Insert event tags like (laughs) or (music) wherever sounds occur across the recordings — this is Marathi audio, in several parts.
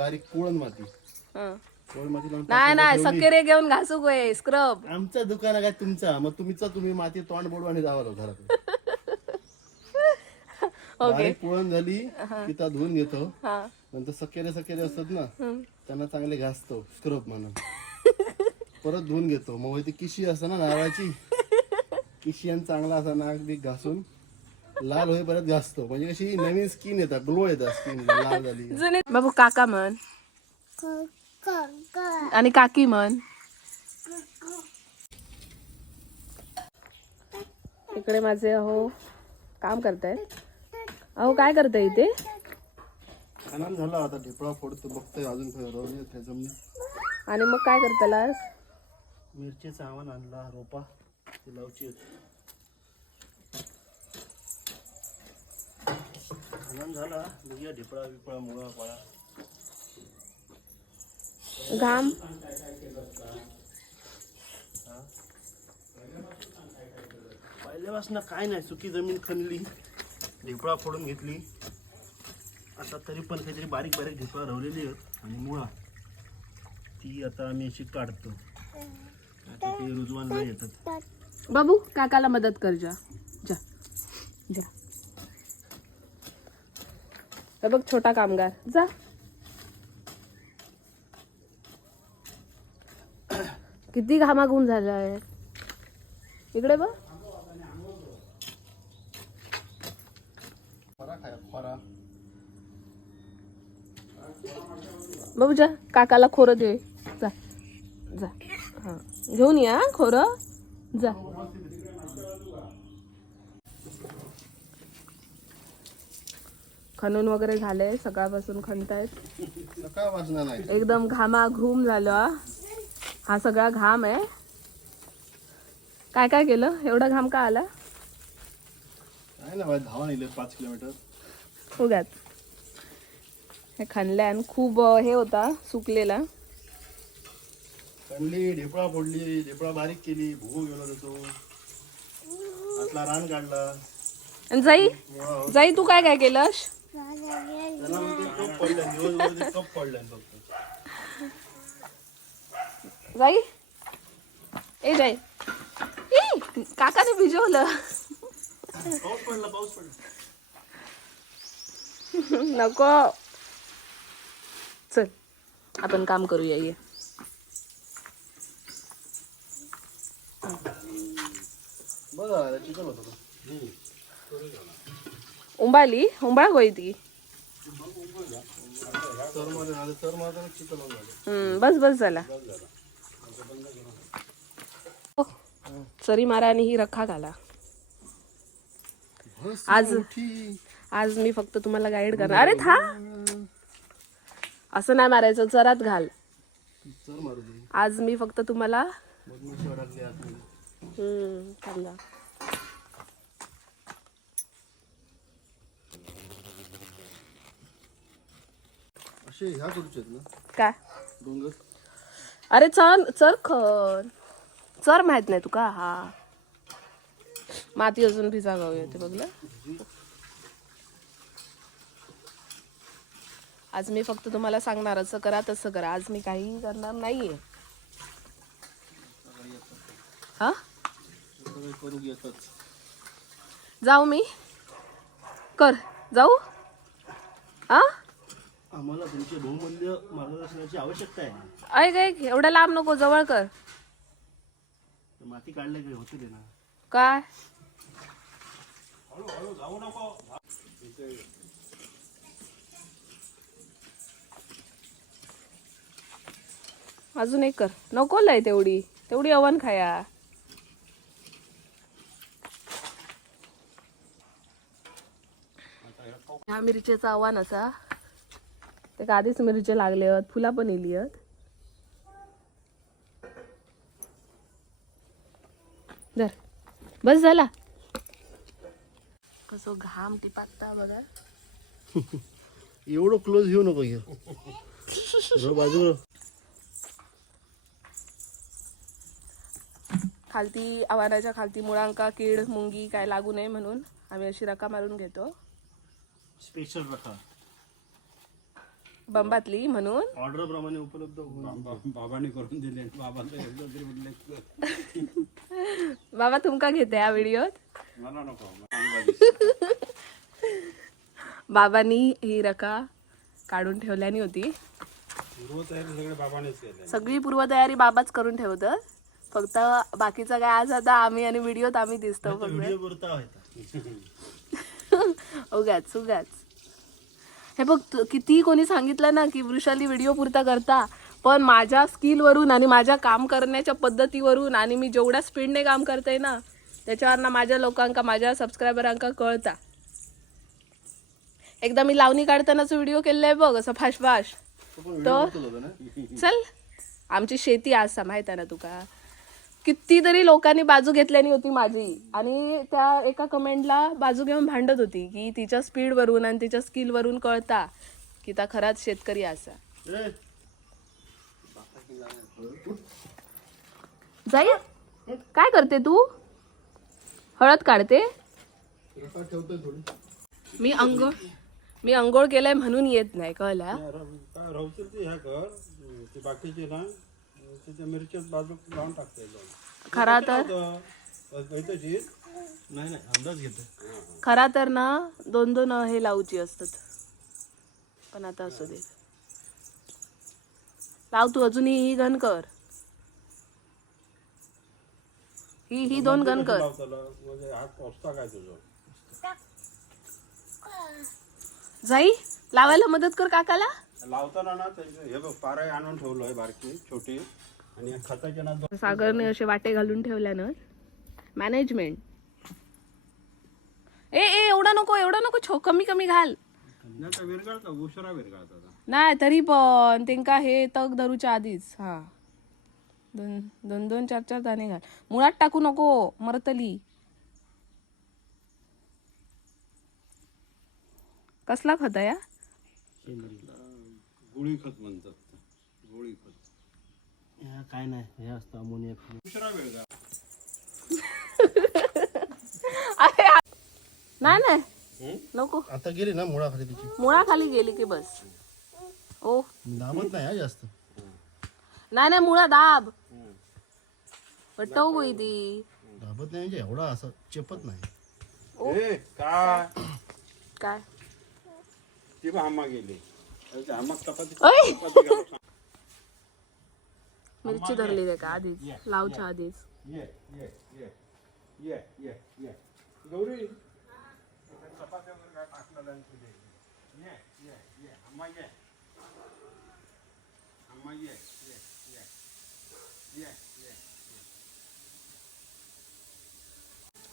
बारीक पोळण माती. पोळण माती लावून नाही नाही. सकेरे घेऊन घासू गोय स्क्रब आमचं दुकान आहे काय तुमचा. मग तुमचा तुम्ही माती तोंड बोडू आणि जावा घरात ओके (laughs) बारीक पोळण झाली की त्या धुवून घेतो. हा. नंतर सकेरे सकेरे असतात ना. त्यांना चांगले घासतो स्क्रब म्हणून. परत धुवून घेतो. मग ती किशी असते ना नारळाची. (laughs) किशी आणि चांगला असा नाक बी घासून लाल होई परत घासतो म्हणजे कशी नवीन स्किन येतात ग्लो येतात स्किन लाल झाली. जुने बाबू काका म्हण. आणि काकी म्हण. इकडे माझे अहो काम करतायत. अहो काय करताय इथे? आनंद झाला आता ढेपळा फोडतो बघतोय अजून रवली जमली आणि मग काय करताला मिरचीचा आव्हान आणला रोपा ती लावची होती. आनंद झाला बघूया ढेपळा बिपळा मुळा पळा घाम? पहिल्यापासून काय नाही सुकी जमीन खणली ढेपळा फोडून घेतली. आता तरी पण काहीतरी बारीक बारीक ढेपळा रवलेली आहेत आणि मुळा. ती आता आम्ही अशी काढतो. आता ते रुजवानला येतात. बाबू काकाला मदत कर जा. जा. जा. हे बघ छोटा कामगार. जा. किती घामाघूम झालाय. इकडे बघ. बघू जा काकाला खोरं दे. जा जा. हा. घेऊन या खोरं. जा. खणून वगैरे झाले सकाळपासून खणतायत. सकाळ वाचणार नाही. एकदम घामाघूम झालं. हा. हा सगळा घाम आहे. काय काय केलं? एवढा घाम का आला? काय ना धावा पाच किलोमीटर. उगाच. हे खणलंय आणि खूप अं, हे होता सुकलेला. काढली ढेपळा फोडली ढेपळा बारीक केली भुगो गेलो आतला रान काढला. आणि जाई मुळा जाई तू काय काय केलंस? त्याला मग ते कप पडलं दिवसभर ते कप पडलं फक्त जाई ए जाई ई, काकाने भिजवलं. पाऊस पडला पाऊस पडला. नको. चल आपण काम करूया ये. बरं चिकन होतं तो. उंबाली उंबाळा होई ती तर मध्ये झालं तर माझं चिकन झालं हम्म, बस बस झाला. चरी मारा आणि ही रखा घाला. आज-. आज मी फक्त तुम्हाला गाईड करणार. अरे था! असं नाही मारायचं चरात घाल. आज मी फक्त तुम्हाला हम्म, थांबा. असे ह्या करूचे आहेत ना. काय? डोंगर. अरे चर चर खर. चर माहीत नाही तुका हा. माती अजून भिजा गाव येते बघलं आज मी फक्त तुम्हाला सांगणार असं करा तसं करा. आज मी काही करणार नाहीये. हा? सगळे करू येतच जाऊ मी. कर. जाऊ? हा? आम्हाला तुमचे बहुमूल्य मार्गदर्शनाची आवश्यकता आहे. ऐक ऐक एवढ्या लांब नको जवळ कर. माती ना. काय? अजून एक कर. नको लय तेवढी. तेवढी अवन खाया ह्या मिरचीचं आव्हान असा. ते आधीच मिरचे लागले आहेत फुला पण येली आहेत धर. बस झाला. कसं घाम टिपाकता बघा. (laughs) एवढं क्लोज घेऊ नको हे बाजू खालती आव्हानाच्या खालती मुळांका कीड मुंगी काय लागू नये म्हणून आम्ही अशी रका मारून घेतो. स्पेशल रखा. बंबातली म्हणून. ऑर्डर प्रमाणे उपलब्ध होऊन बाबा बाबाने करून दिले. बाबांचं एकदा तरी म्हणले बाबा तुमका घेते या व्हिडिओत? मला नको. बाबांनी ही रका काढून ठेवल्यानी होती. पूर्वतयारी सगळे बाबानेच केले. सगळी पूर्वतयारी बाबाच करून ठेवतात फक्त बाकीचं काय आज आता आम्ही आणि व्हिडिओत आम्ही दिसतो फक्त. व्हिडिओ पुरता व्हायचा (laughs) उगाच उगाच. हे बघ तू- किती कोणी सांगितलं ना की वृषाली व्हिडिओ पुरता करता पण माझ्या स्किलवरून आणि माझ्या काम करण्याच्या पद्धतीवरून आणि मी जेवढ्या स्पीडने काम करते ना त्याच्यावर ना माझ्या लोकांका माझ्या सबस्क्रायबरांका कळता. एकदा मी लावणी काढतानाचा व्हिडिओ केलाय बघ असं फाश फाश तो पण तो व्हिडिओ होता ना. चल. आमची शेती असा माहीत आहे ना तुका कितीतरी लोकांनी बाजू घेतल्यानी होती माझी आणि त्या एका कमेंटला बाजू घेऊन भांडत होती की तिच्या स्पीडवरून आणि तिच्या स्किलवरून कळता की त्या खराच शेतकरी असा जाई काय करते तू हळद काढते मी अंघोळ मी अंघोळ केलंय म्हणून येत नाही कळला बाकीचे ना बाजू लावून टाकते खरा तर नाही नाही अंदाज घेतो खरा तर ना दोन दोन हे लावची असतात. पण आता असू दे. लाव तू अजूनही ही गण कर. ही ही दोन गण कर. म्हणजे जाई लावायला मदत कर काकाला. लावताना ना त्याचे हे बघ पाराय आणून ठेवलोय बारकी छोटी. आणि खताच्या ना सागरने असे वाटे घालून ठेवल्यानं मॅनेजमेंट ए ए एवढा नको एवढा नको छो कमी कमी घाल. नाही तर विरघळता उशिरा विरघळता आता. नाही तरी पण तेंका हे तग धरूच्या आधीच. हा. दोन दोन दोन चार चार दाणे घाल. मुळात टाकू नको मरतली. कसला खत आहे या गुळी खत म्हणतात गुळी खत. काय नाही हे असतं अमोनिया अरे आ- नाही नाही. नको. आता गेली ना मुळाखाली तिची. मुळाखाली गेली की बस. ओ. दाबत नाही जास्त. नाही नाही मुळा दाब. पटव गोई ती दाबत नाही म्हणजे एवढा असं चेपत नाही. ए काय? काय? ती हम्मा गेली. मिरची धरली ते का आधीच? लावच्या आधीच. गौरी.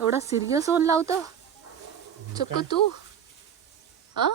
एवढा सिरियस होऊन लावतो? चक्क तू. अ?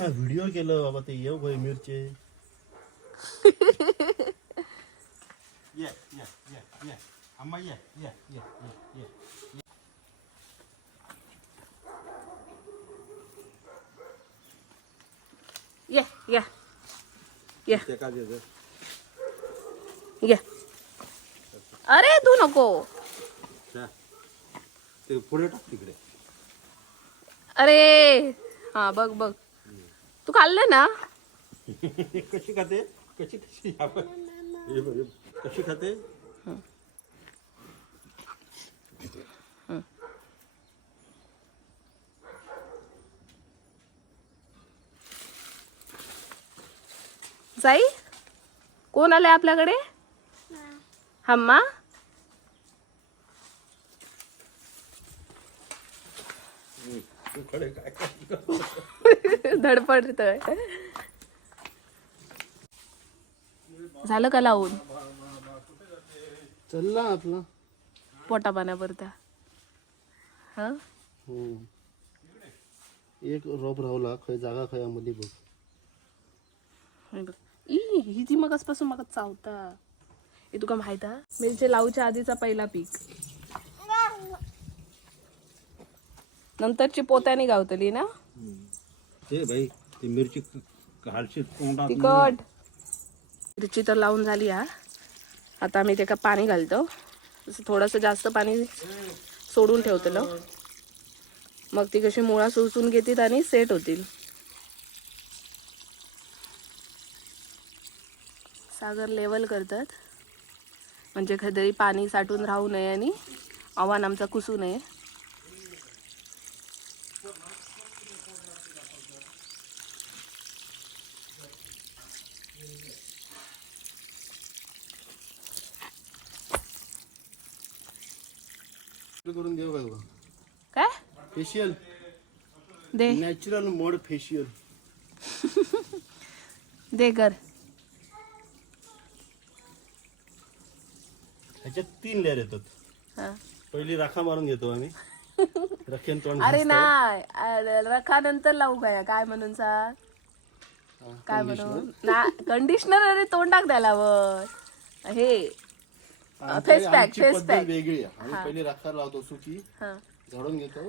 वीडियो व्हिडिओ केलं बाबा तो ते येऊ गय मिर्चे। ये ये ये ये। अम्मा ये ये ये ये ये ये। ये ये Yeah, yeah. Yeah. ये। अरे तू नको। पुढे टाक तिकडे अरे। हाँ बग बग। तू खाल्लं ना? कशी खाते? कशी कशी आपण हे बघ, हे कशी खाते? जाई कोण आले आपल्याकडे? हम्मा? तू खडे काय? धडपडत झालं का लावून? चलला आपला. पोटा पाण्यापुरता हा? हो. एक रोप रावला खय जागा खयामध्ये बघ. हे बघ. ई ही ती मगचपासून मग चावता. हे तुका माहीत हा? मिरचे लावूच्या आधीचा पहिला पीक. नंतरची पोत्याने गावतली ना? ते भाई ते मिरची घालशील तोंडात तिखट. मिरची तर लावून झाली हा. आता आम्ही त्याका पाणी घालतो. असं थोडंसं जास्त पाणी सोडून ठेवतलं. मग ती कशी मुळा सुसून घेतील आणि सेट होतील. सागर लेवल करतात. म्हणजे खरी पाणी साठून राहू नये आणि आव्हान आमचा कुसू नये करून देऊ का तुला काय फेशियल दे. नॅचरल मोड फेशियल दे कर ह्याच्यात तीन लेअर येतात. हा. पहिली राखा मारून घेतो आम्ही. (laughs) रखेन तोंड अरे. नाही. अरे रखानंतर लावू काय काय म्हणून सांग काय. म्हणून? ना कंडिशनर अरे तोंडाक द्यायला वर. हे. face pack, face pack. वेगळी आहे. आम्ही पहिली राखा लावतो सुकी. हा. झाडून घेतो.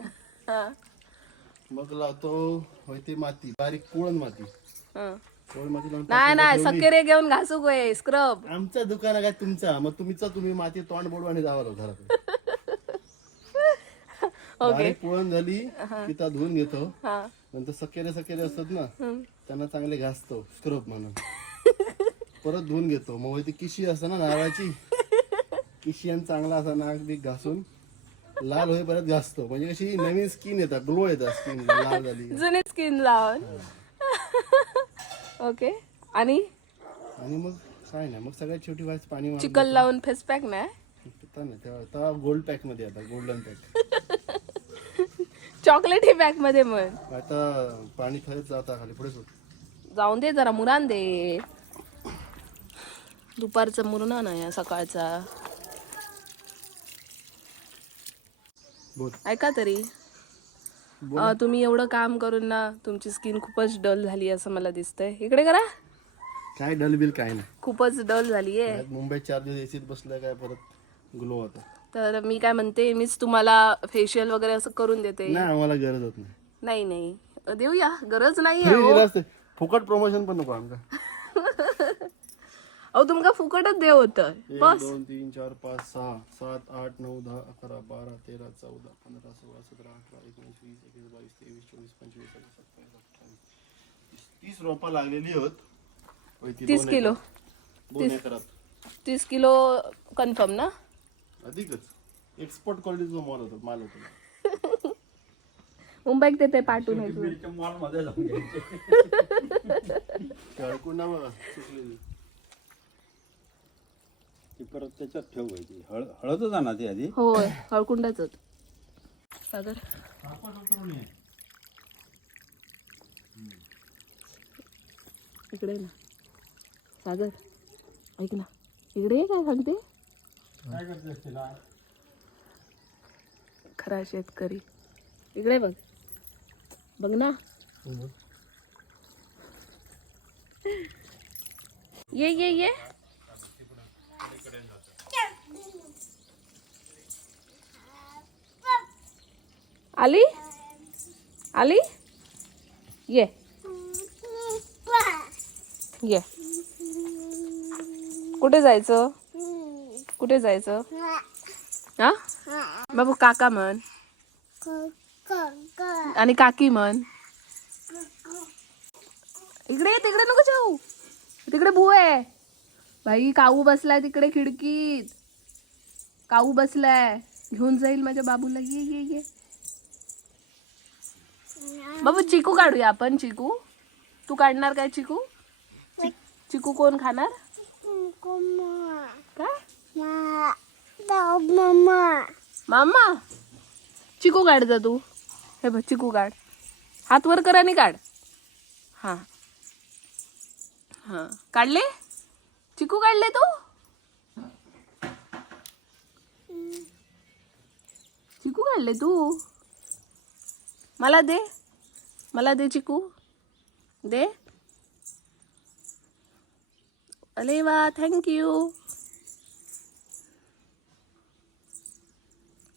मग लावतो होय ती माती बारीक पुळण माती. हा. पुळण माती लावून नाही नाही. सकेरे घेऊन घासू गोय स्क्रब आमचं दुकान आहे काय तुमचा मग तुमचा तुम्ही माती तोंड बोडू आणि जावा घरात ओके (laughs) बारीक पुळण झाली की त्या धुवून घेतो. नंतर सकेरे सकेरे असतात ना. त्यांना चांगले घासतो स्क्रब म्हणून. (laughs) परत धुवून घेतो. मग होय ती किशी असते ना नारळाची. किशी आणि चांगला असा नाक बीक घासून. लाल होईपर्यंत घासतो म्हणजे कशी नवीन स्किन येतात ग्लो येतात स्किन लाल झाली. जुनी स्किन लावून. ओके आणि? आणि मग काय नाही मग सगळ्यात शेवटी व्हायचं पाणी मारून चिकन लावून फेस पॅक नाही? पिता नाही तेव्हा तेव्हा गोल्ड पॅकमध्ये आता गोल्डन पॅक चॉकलेटी पॅकमध्ये म्हण. आता पाणी खरंच जाता खाली पुढे सोड. जाऊन दे जरा मुरान दे. दुपारचा मुरणा नाही सकाळचा. ऐका तरी. अं, तुम्ही एवढं काम करून ना तुमची स्किन खूपच डल झाली असं मला दिसतंय. इकडे करा. काय डल बिल काय नाही. खूपच डल झाली आहे. आज मुंबईत चार दिवस एसीत बसलं काय परत ग्लो होता. तर मी काय म्हणते मीच तुम्हाला फेशियल वगैरे असं करून देते. नाही आम्हाला गरज होत नाही. नाही नाही. देऊया. गरज नाही दिलं असतं. फुकट प्रमोशन पण नको आमका (laughs) अहो तुमका फुकटच देव होतं. एक बस. दोन तीन चार पाच सहा सात आठ नऊ दहा अकरा बारा तेरा चौदा पंधरा सोळा सतरा अठरा एकोणीस वीस एकवीस बावीस तेवीस चोवीस पंचवीस सव्वीस सत्तावीस अठ्ठावीस तीस- रोपा लागलेली होत होय ती तीस दोन किलो. एकर- दोन एकरात. तीस किलो कन्फर्म ना? अधिकच. एक्सपोर्ट क्वालिटीचा माल होता माल होता. (laughs) मुंबईत देते पाठवून हे तू. बीडच्या मॉलमध्ये जाऊन घ्यायचे. केळकुंड ना बघा सुकलेली ती परत त्याच्यात ठेव बाई ती हळ हळदच आणा ती आधी. होय हळकुंडाच सागर. इकडे ना. सागर ऐक ना. इकडे ये काय सांगते? काय करते तिला? खरा शेतकरी. इकडे बघ. बघ ना. ये ये ये. आली? आली? ये. ये. कुठे जायचं? कुठे जायचं? हा? बाबू काका म्हण. आणि काकी म्हण. इकडे ये, तिकडे नको जाऊ. तिकडे भू आहे. भाई काऊ बसलाय तिकडे खिडकीत. काऊ बसलाय. घेऊन जाईल माझ्या बाबूला. ये ये ये. बाबू चिकू काढूया आपण चिकू. तू काढणार काय चिकू? चिकू कोण खाणार? काय मामा. चिकू काढ जा तू. हे बघ चिकू काढ. हात वर कर आणि काढ. हा. हा. काढले? चिकू काढले तू? चिकू काढले तू? मला दे. मला दे चिकू. दे. अरे वा थँक्यू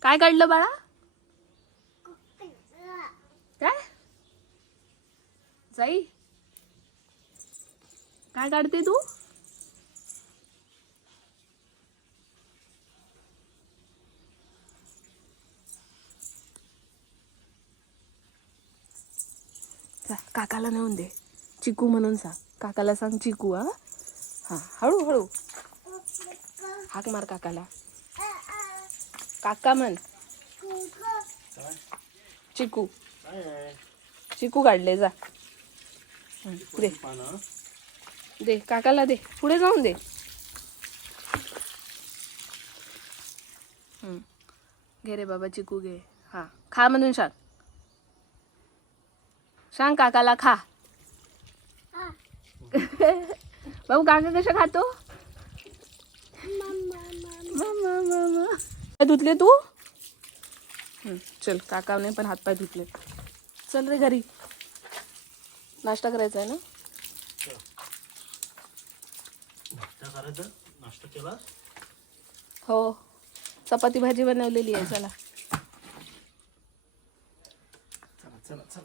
काय काढलं बाळा? काय? जाई. काय काढते तू? काकाला नेऊन दे. चिकू म्हणून सांग. काकाला सांग चिकू हा? हा हळू हळू हाक मार काकाला. काका म्हण. चिकू. चिकू काढले जा. दे. दे काकाला दे. पुढे जाऊन दे. घे रे बाबा चिकू घे. हा खा म्हणून सांग. सांग काकाला खा. भाऊ काका कसं खातो? काय धुतले तू? चल काकाने पण हातपाय धुतले चल रे घरी. नाश्ता करायचा आहे ना? हो. चपाती भाजी बनवलेली आहे चला चला चला.